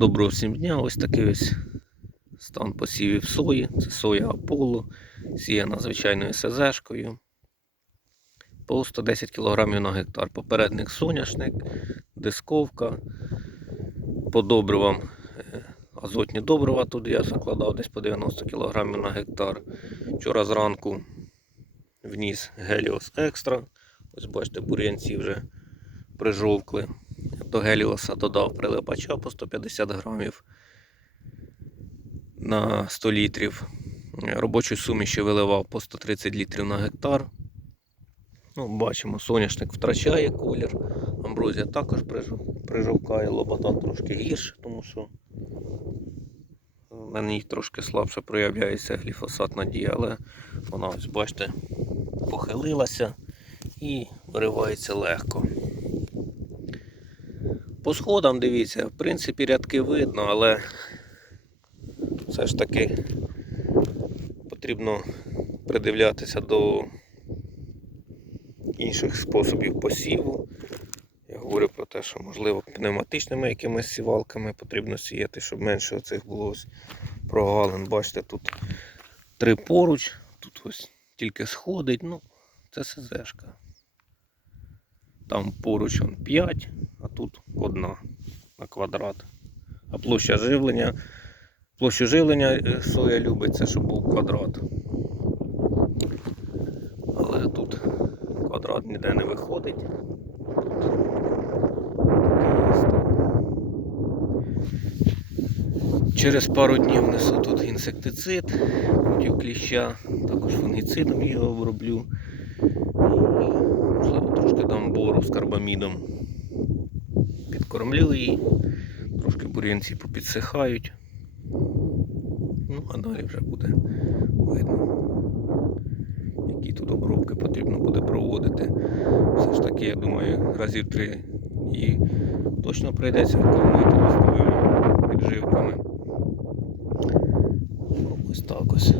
Доброго всім дня. Ось такий ось стан посівів сої. Це соя Аполло, сіяна звичайною СЗшкою. По 110 кг на гектар. Попередник соняшник, дисковка. По добривам е, азотні добрива туди я закладав десь по 90 кг на гектар. Вчора зранку вніс Геліос Екстра. Ось бачите, бур'янці вже прижовкли. До Геліоса додав прилипача по 150 грамів на 100 літрів. Робочу суміші виливав по 130 літрів на гектар. Ну, бачимо, соняшник втрачає колір. Амброзія також прижовкає, лобота трошки гірше, тому що на ній трошки слабше проявляється гліфосатна дія, але вона ось бачите похилилася і виривається легко. По сходам дивіться, в принципі, рядки видно, але все ж таки потрібно придивлятися до інших способів посіву. Я говорю про те, що можливо пневматичними якимись сівалками потрібно сіяти, щоб менше оцих було прогалин. Бачите, тут три поруч, тут ось тільки сходить, ну, це СЗшка. Там поруч он 5, а тут одна на квадрат. А площа живлення, площу живлення е, соя любить, це щоб був квадрат. Але тут квадрат ніде не виходить. Через пару днів внесу тут інсектицид проти кліща, також фунгіцидом його оброблю. І, можливо, трошки дам бору з карбамідом. Підкормлю її, трошки бур'янці попідсихають. Ну, а далі вже буде видно, які тут обробки потрібно буде проводити. Все ж таки, я думаю, разів три і точно прийдеться кормити листовими підживками. Ось так ось.